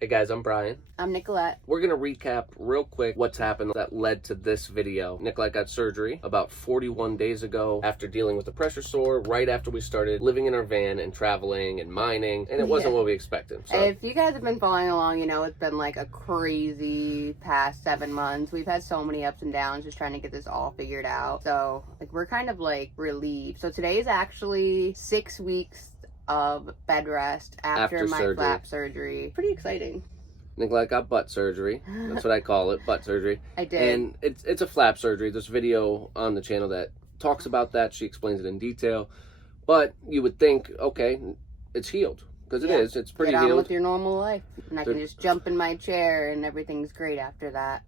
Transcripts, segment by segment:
Hey guys, I'm Brian. I'm Nicolette. We're going to recap real quick what's happened that led to this video. Nicolette got surgery about 41 days ago after dealing with a pressure sore right after we started living in our van and traveling and mining, and it wasn't what we expected. So if you guys have been following along, you know it's been like a crazy past 7 months. We've had so many ups and downs just trying to get this all figured out. So like we're kind of like relieved. So today is actually 6 weeks of bed rest after my surgery. flap surgery. Pretty exciting. Nicolette got butt surgery. That's what I call it, butt surgery. I did. And it's a flap surgery. There's a video on the channel that talks about that. She explains it in detail. But you would think, okay, it's healed. Because it is. It's pretty Get on healed. with your normal life. And I can just jump in my chair and everything's great after that.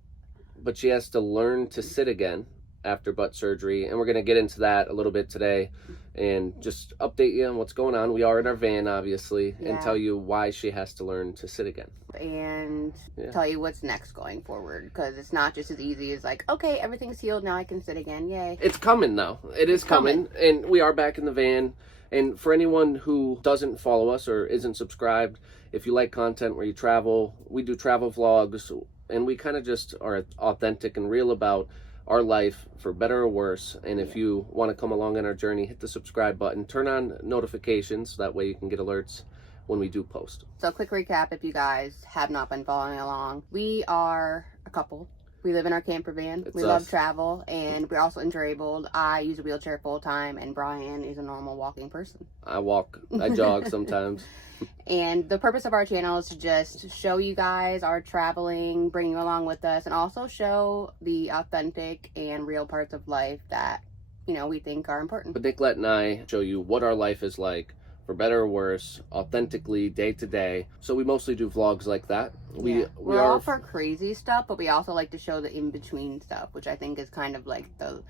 But she has to learn to sit again after butt surgery, and we're going to get into that a little bit today and just update you on what's going on. We are in our van, obviously, and tell you why she has to learn to sit again. And tell you what's next going forward, because it's not just as easy as like, okay, everything's healed, now I can sit again, yay. It's coming, though. It is coming, and we are back in the van. And for anyone who doesn't follow us or isn't subscribed, if you like content where you travel, we do travel vlogs, and we kind of just are authentic and real about our life, for better or worse. And if you want to come along on our journey, hit the subscribe button, turn on notifications, so that way you can get alerts when we do post. So quick recap, if you guys have not been following along, we are a couple. We live in our camper van. We love travel, and we're also inter-abled. I use a wheelchair full time, and Brian is a normal walking person. I jog sometimes. And the purpose of our channel is to just show you guys our traveling, bring you along with us, and also show the authentic and real parts of life that, you know, we think are important. But Nicolette and I show you what our life is like, for better or worse, authentically, day to day. So we mostly do vlogs like that. We're all for crazy stuff, but we also like to show the in-between stuff, which I think is kind of like the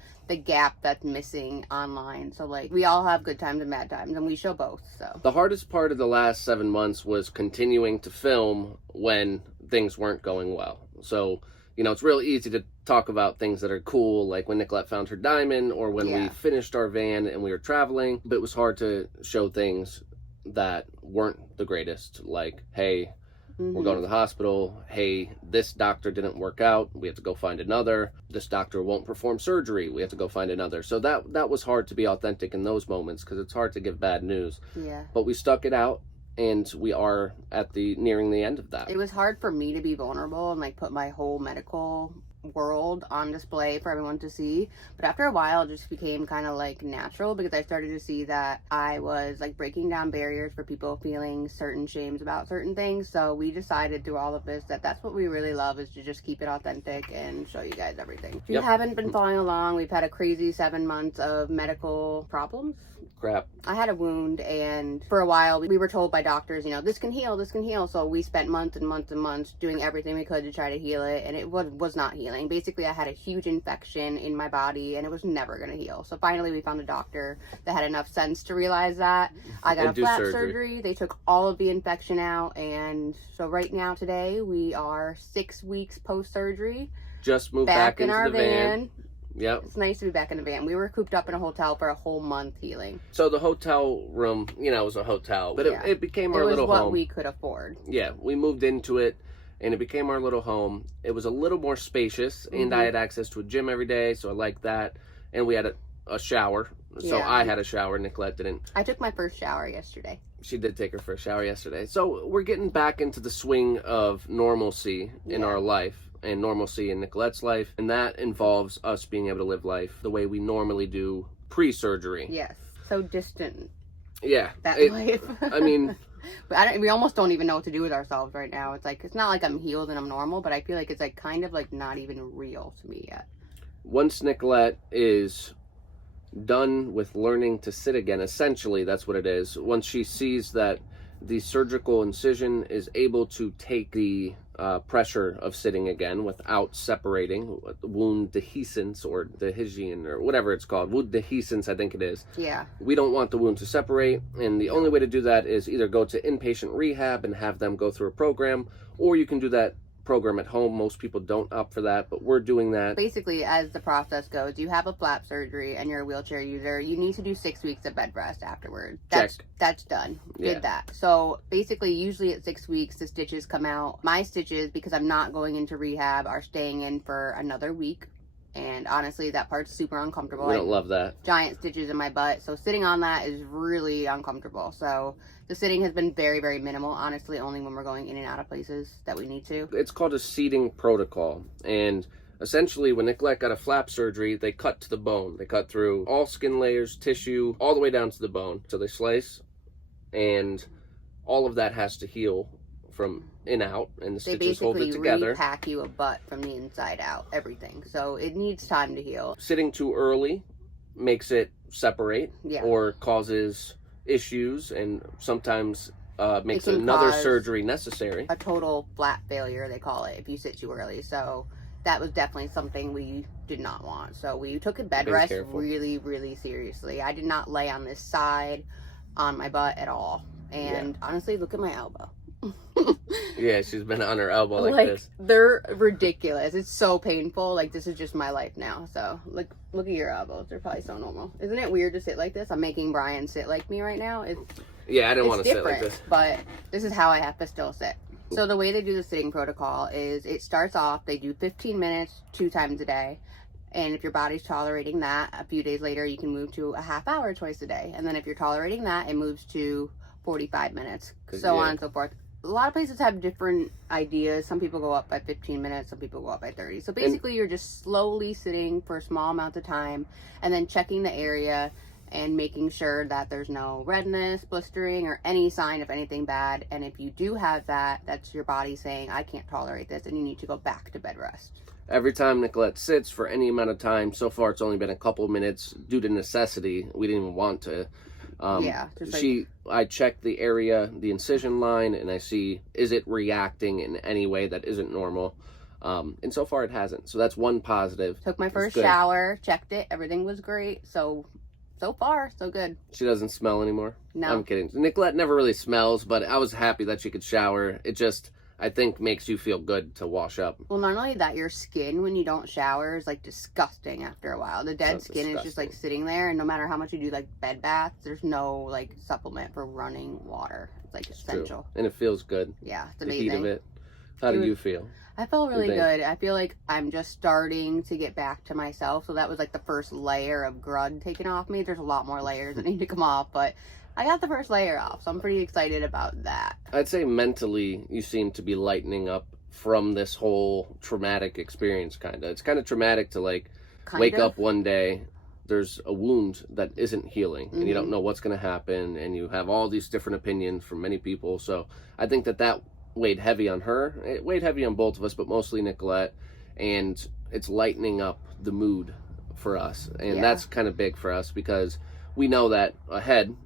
gap that's missing online. So like we all have good times and bad times, and we show both. So the hardest part of the last 7 months was continuing to film when things weren't going well. So, you know, it's real easy to talk about things that are cool, like when Nicolette found her diamond, or when we finished our van and we were traveling. But it was hard to show things that weren't the greatest, like, hey, we're going to the hospital. Hey, this doctor didn't work out. We have to go find another. This doctor won't perform surgery. We have to go find another. So that was hard to be authentic in those moments, because it's hard to give bad news. Yeah. But we stuck it out, and we are nearing the end of that. It was hard for me to be vulnerable and like put my whole medical world on display for everyone to see, but after a while it just became kind of like natural, because I started to see that I was like breaking down barriers for people feeling certain shames about certain things. So we decided through all of this that that's what we really love, is to just keep it authentic and show you guys everything. If you haven't been following along, we've had a crazy 7 months of medical problems. Crap. I had a wound, and for a while we were told by doctors, you know, this can heal, this can heal. So we spent months and months and months doing everything we could to try to heal it, and it was not healing. Basically, I had a huge infection in my body, and it was never going to heal. So finally we found a doctor that had enough sense to realize that. I got a flap surgery. They took all of the infection out, and so right now today we are 6 weeks post-surgery. Just moved back into our the van. Yep. It's nice to be back in the van. We were cooped up in a hotel for a whole month healing. So the hotel room, you know, was a hotel, but it became our little home. It was what we could afford. Yeah, we moved into it, and it became our little home. It was a little more spacious, and I had access to a gym every day, so I liked that. And we had a shower, so I had a shower. Nicolette didn't. I took my first shower yesterday. She did take her first shower yesterday. So we're getting back into the swing of normalcy in our life, and normalcy in Nicolette's life, and that involves us being able to live life the way we normally do pre-surgery. Yes, so distant. Yeah, that life. I mean, but we almost don't even know what to do with ourselves right now. It's like, it's not like I'm healed and I'm normal, but I feel like it's like kind of like not even real to me yet. Once Nicolette is done with learning to sit again, essentially that's what it is. Once she sees that the surgical incision is able to take the pressure of sitting again without separating, wound dehiscence or dehiscence or whatever it's called, wound dehiscence I think it is. Yeah. We don't want the wound to separate, and the only way to do that is either go to inpatient rehab and have them go through a program, or you can do that program at home. Most people don't opt for that, but we're doing that. Basically, as the process goes, you have a flap surgery and you're a wheelchair user, you need to do 6 weeks of bed rest afterward. That's done. Yeah. Did that. So basically, usually at 6 weeks, the stitches come out. My stitches, because I'm not going into rehab, are staying in for another week. And honestly, that part's super uncomfortable. We don't love that. Giant stitches in my butt. So sitting on that is really uncomfortable. So the sitting has been very, very minimal. Honestly, only when we're going in and out of places that we need to. It's called a seating protocol. And essentially, when Nicolette got a flap surgery, they cut to the bone. They cut through all skin layers, tissue, all the way down to the bone. So they slice, and all of that has to heal from in out, and the stitches hold it together. They basically repack you a butt from the inside out, everything. So it needs time to heal. Sitting too early makes it separate, or causes issues, and sometimes makes another surgery necessary. A total flap failure, they call it, if you sit too early. So that was definitely something we did not want. So we took a bed rest really, really seriously. I did not lay on this side on my butt at all. And honestly, look at my elbow. Yeah, she's been on her elbow like this. They're ridiculous. It's so painful. Like, this is just my life now. So look at your elbows. They're probably so normal. Isn't it weird to sit like this? I'm making Brian sit like me right now. Yeah, I didn't want to sit like this. But this is how I have to still sit. So the way they do the sitting protocol is it starts off, they do 15 minutes 2 times a day. And if your body's tolerating that, a few days later, you can move to a half hour twice a day. And then if you're tolerating that, it moves to 45 minutes, so on and so forth. A lot of places have different ideas. Some people go up by 15 minutes, some people go up by 30. So basically, you're just slowly sitting for a small amount of time and then checking the area and making sure that there's no redness, blistering, or any sign of anything bad. And if you do have that, that's your body saying, I can't tolerate this, and you need to go back to bed rest. Every time Nicolette sits for any amount of time, so far it's only been a couple of minutes due to necessity. We didn't even want to. I check the area, the incision line, and I see, is it reacting in any way that isn't normal? And so far it hasn't. So that's one positive. Took my first shower, checked it, everything was great. So far, so good. She doesn't smell anymore? No. I'm kidding. Nicolette never really smells, but I was happy that she could shower. It just, I think, makes you feel good to wash up. Well, not only that, your skin when you don't shower is like disgusting after a while. The dead skin is just like sitting there, and no matter how much you do like bed baths, there's no like supplement for running water. It's like essential. True. And it feels good. Yeah, it's amazing. The heat of it. How do you feel? I felt really good. I feel like I'm just starting to get back to myself. So that was like the first layer of grud taken off me. There's a lot more layers that need to come off, but I got the first layer off, so I'm pretty excited about that. I'd say mentally, you seem to be lightening up from this whole traumatic experience, kind of. It's kind of traumatic to, like, wake up one day, there's a wound that isn't healing, and you don't know what's going to happen, and you have all these different opinions from many people. So I think that weighed heavy on her. It weighed heavy on both of us, but mostly Nicolette, and it's lightening up the mood for us. And that's kind of big for us, because we know that ahead,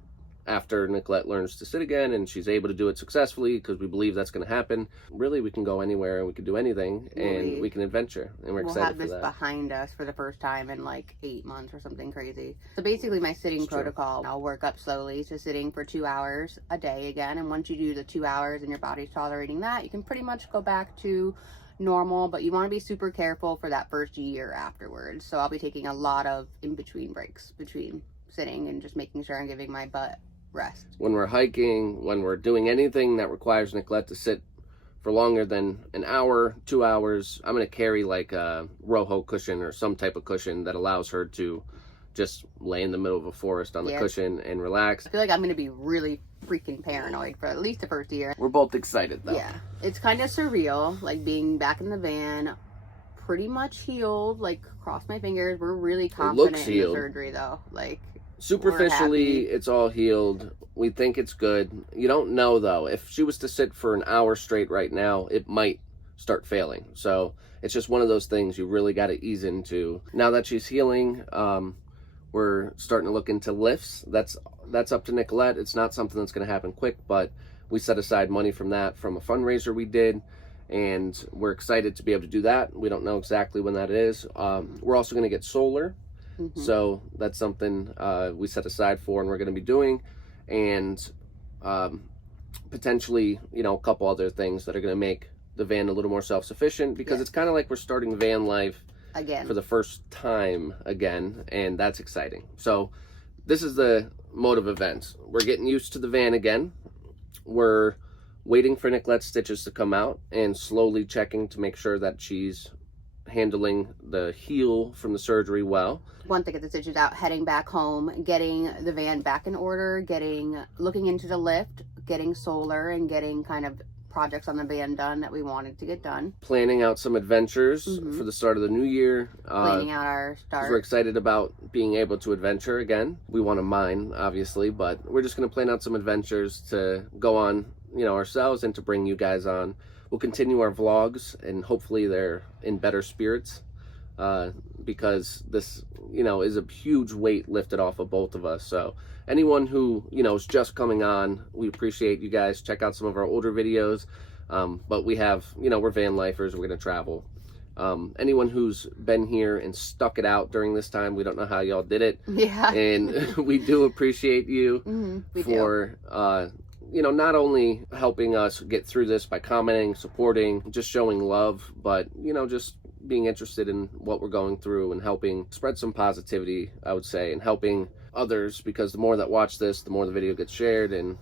after Nicolette learns to sit again and she's able to do it successfully, because we believe that's going to happen, really we can go anywhere and we can do anything, and we can adventure, and we're excited for that. We'll have this behind us for the first time in like 8 months or something crazy. So basically my sitting protocol, I'll work up slowly to sitting for 2 hours a day again, and once you do the 2 hours and your body's tolerating that, you can pretty much go back to normal, but you want to be super careful for that first year afterwards. So I'll be taking a lot of in-between breaks between sitting and just making sure I'm giving my butt rest. When we're hiking, when we're doing anything that requires Nicolette to sit for longer than an hour, 2 hours, I'm going to carry like a Roho cushion or some type of cushion that allows her to just lay in the middle of a forest on the cushion and relax. I feel like I'm going to be really freaking paranoid for at least the first year. We're both excited though. Yeah. It's kind of surreal, like being back in the van, pretty much healed, like cross my fingers. We're really confident in the surgery though. Like, superficially, it's all healed. We think it's good. You don't know, though. If she was to sit for an hour straight right now, it might start failing. So it's just one of those things you really got to ease into. Now that she's healing, we're starting to look into lifts. That's up to Nicolette. It's not something that's going to happen quick, but we set aside money from that from a fundraiser we did, and we're excited to be able to do that. We don't know exactly when that is. We're also going to get solar. So that's something we set aside for, and we're going to be doing, and potentially, a couple other things that are going to make the van a little more self-sufficient, because it's kind of like we're starting van life again for the first time again, and that's exciting. So this is the mode of events. We're getting used to the van again. We're waiting for Nicolette's stitches to come out and slowly checking to make sure that she's handling the heel from the surgery well. Once I get the stitches out, heading back home, getting the van back in order, looking into the lift, getting solar, and getting kind of projects on the van done that we wanted to get done. Planning out some adventures for the start of the new year. Planning out our start. We're excited about being able to adventure again. We want to mine, obviously, but we're just going to plan out some adventures to go on, ourselves, and to bring you guys on. We'll continue our vlogs, and hopefully they're in better spirits, because this, is a huge weight lifted off of both of us. So anyone who, is just coming on, we appreciate you guys. Check out some of our older videos. But we have, we're van lifers. We're going to travel. Anyone who's been here and stuck it out during this time, we don't know how y'all did it. Yeah. And we do appreciate you for, not only helping us get through this by commenting, supporting, just showing love, but, just being interested in what we're going through and helping spread some positivity, I would say, and helping others, because the more that watch this, the more the video gets shared, and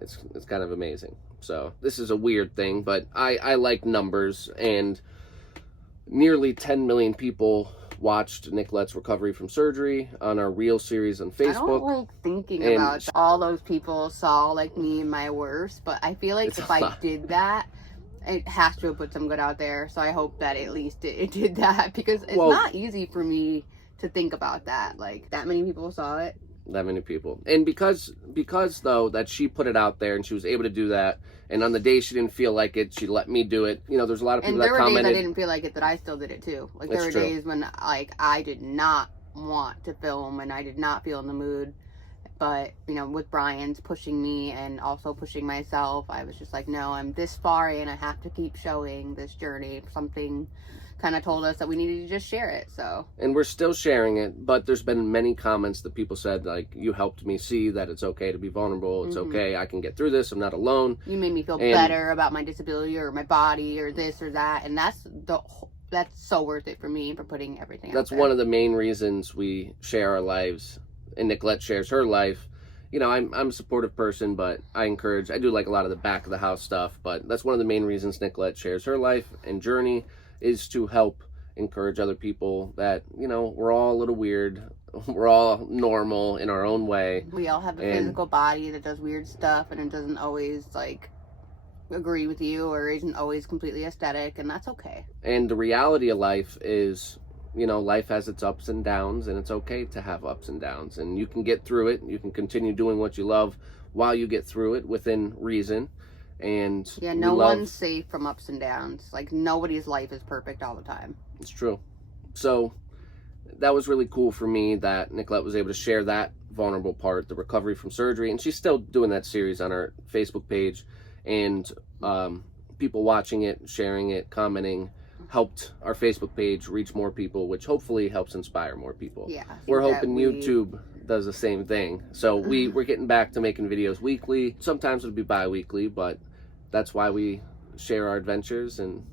it's kind of amazing. So this is a weird thing, but I like numbers, and nearly 10 million people watched Nicolette's recovery from surgery on our Reel series on Facebook. I don't like thinking about all those people saw like me and my worst, but I feel like if I did that, it has to have put some good out there. So I hope that at least it did that, because it's not easy for me to think about that. Like, that many people saw it. That many people. And because though that she put it out there and she was able to do that, and on the day she didn't feel like it, she let me do it. There's a lot of people that commented. And there were days I didn't feel like it that I still did it too. Like, there were days when I did not want to film and I did not feel in the mood. But, with Brian's pushing me and also pushing myself, I was just like, no, I'm this far in. I have to keep showing this journey. Something kind of told us that we needed to just share it. So, and we're still sharing it, but there's been many comments that people said, like, you helped me see that it's okay to be vulnerable. It's okay. I can get through this. I'm not alone. You made me feel better about my disability or my body or this or that. And that's so worth it for me, for putting everything out there. That's one of the main reasons we share our lives, and Nicolette shares her life. I'm a supportive person, but I do like a lot of the back of the house stuff, but that's one of the main reasons Nicolette shares her life and journey, is to help encourage other people that, we're all a little weird. We're all normal in our own way. We all have a physical body that does weird stuff, and it doesn't always, agree with you, or isn't always completely aesthetic, and that's okay. And the reality of life is, life has its ups and downs, and it's okay to have ups and downs, and you can get through it. You can continue doing what you love while you get through it within reason. And no one's safe from ups and downs. Like, nobody's life is perfect all the time. It's true. So that was really cool for me that Nicolette was able to share that vulnerable part, the recovery from surgery, and she's still doing that series on our Facebook page, and people watching it, sharing it, commenting, helped our Facebook page reach more people, which hopefully helps inspire more people. Yeah, we're hoping YouTube does the same thing. So we're getting back to making videos weekly. Sometimes it'll be bi-weekly, but that's why we share our adventures, and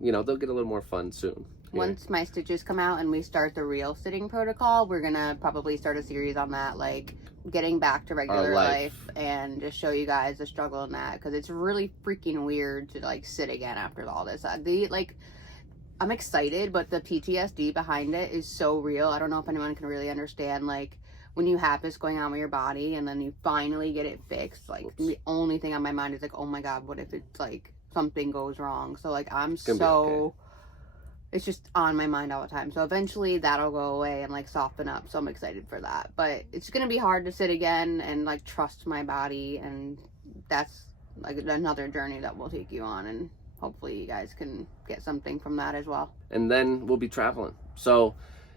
they'll get a little more fun soon. Once my stitches come out and we start the Reel sitting protocol, we're gonna probably start a series on that, like getting back to regular life, and just show you guys the struggle in that, because it's really freaking weird to sit again after all this. I'm excited, but the PTSD behind it is so real. I don't know if anyone can really understand, when you have this going on with your body and then you finally get it fixed, the only thing on my mind is oh my God, what if it's something goes wrong? So it's just on my mind all the time. So eventually that'll go away and soften up. So I'm excited for that. But it's going to be hard to sit again and trust my body. And that's another journey that we'll take you on. And hopefully you guys can get something from that as well. And then we'll be traveling. So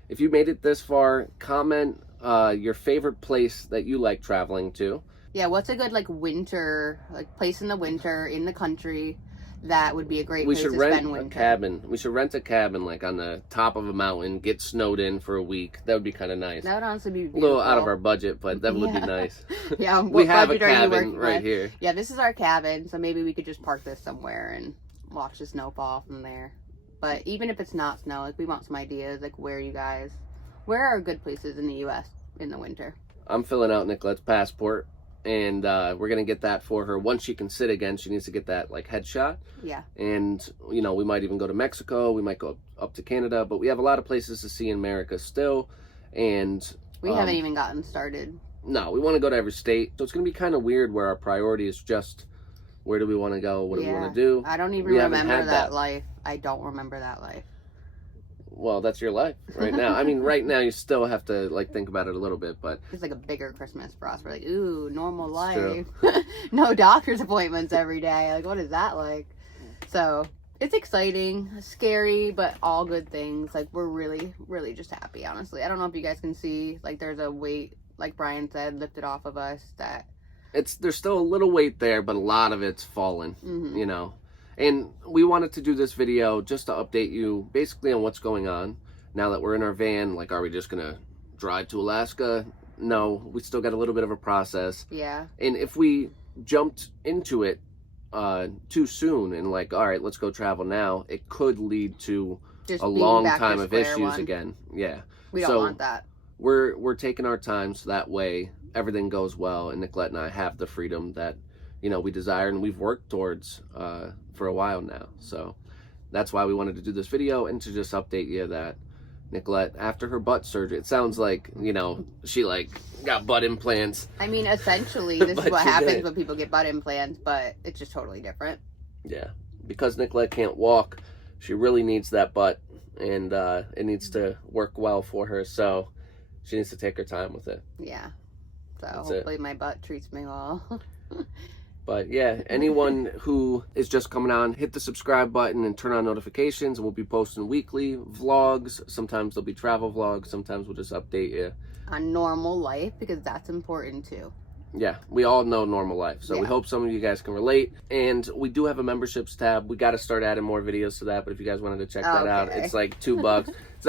if you made it this far, comment your favorite place that you like traveling to. Yeah, what's a good winter place in the winter in the country that would be a great place to spend winter? We should rent a cabin on the top of a mountain, get snowed in for a week. That would be kind of nice. That would honestly be beautiful. A little out of our budget, but that would be nice. Yeah, we have a cabin right here. Yeah, this is our cabin, so maybe we could just park this somewhere and watch the snow fall from there. But even if it's not snow, like we want some ideas, like where are good places in the U.S. in the winter? I'm filling out Nicolette's passport, and we're gonna get that for her. Once she can sit again, she needs to get that like headshot. Yeah. And we might even go to Mexico. We might go up to Canada, but we have a lot of places to see in America still, and we haven't even gotten started. No, we want to go to every state, so it's gonna be kind of weird where our priority is just where do we want to go, what do we want to do. I don't even remember that life. I don't remember that life. Well, that's your life right now. I mean, right now you still have to like think about it a little bit, but it's like a bigger Christmas for us. We're like, ooh, normal life. No doctor's appointments every day. Like, what is that like? So it's exciting, scary, but all good things. Like, we're really, really just happy, honestly. I don't know if you guys can see, like, there's a weight, like Brian said, lifted off of us that there's still a little weight there, but a lot of it's fallen, And we wanted to do this video just to update you basically on what's going on now that we're in our van. Like, are we just gonna drive to Alaska? No, we still got a little bit of a process. Yeah. And if we jumped into it too soon and like, all right, let's go travel now, it could lead to just a long time of issues again. Yeah. We don't want that. We're taking our time so that way everything goes well, and Nicolette and I have the freedom that we desire and we've worked towards for a while now. So that's why we wanted to do this video, and to just update you that Nicolette, after her butt surgery, it sounds like she like got butt implants. I mean, essentially this is what happens when people get butt implants, but it's just totally different. Yeah, because Nicolette can't walk, she really needs that butt, and it needs to work well for her, so she needs to take her time with it. Yeah, so hopefully my butt treats me well. But yeah, anyone who is just coming on, hit the subscribe button and turn on notifications, and we'll be posting weekly vlogs. Sometimes there'll be travel vlogs, sometimes we'll just update you on normal life, because that's important too. Yeah, we all know normal life, so we hope some of you guys can relate. And we do have a memberships tab. We got to start adding more videos to that, but if you guys wanted to check that out, it's like $2. It's not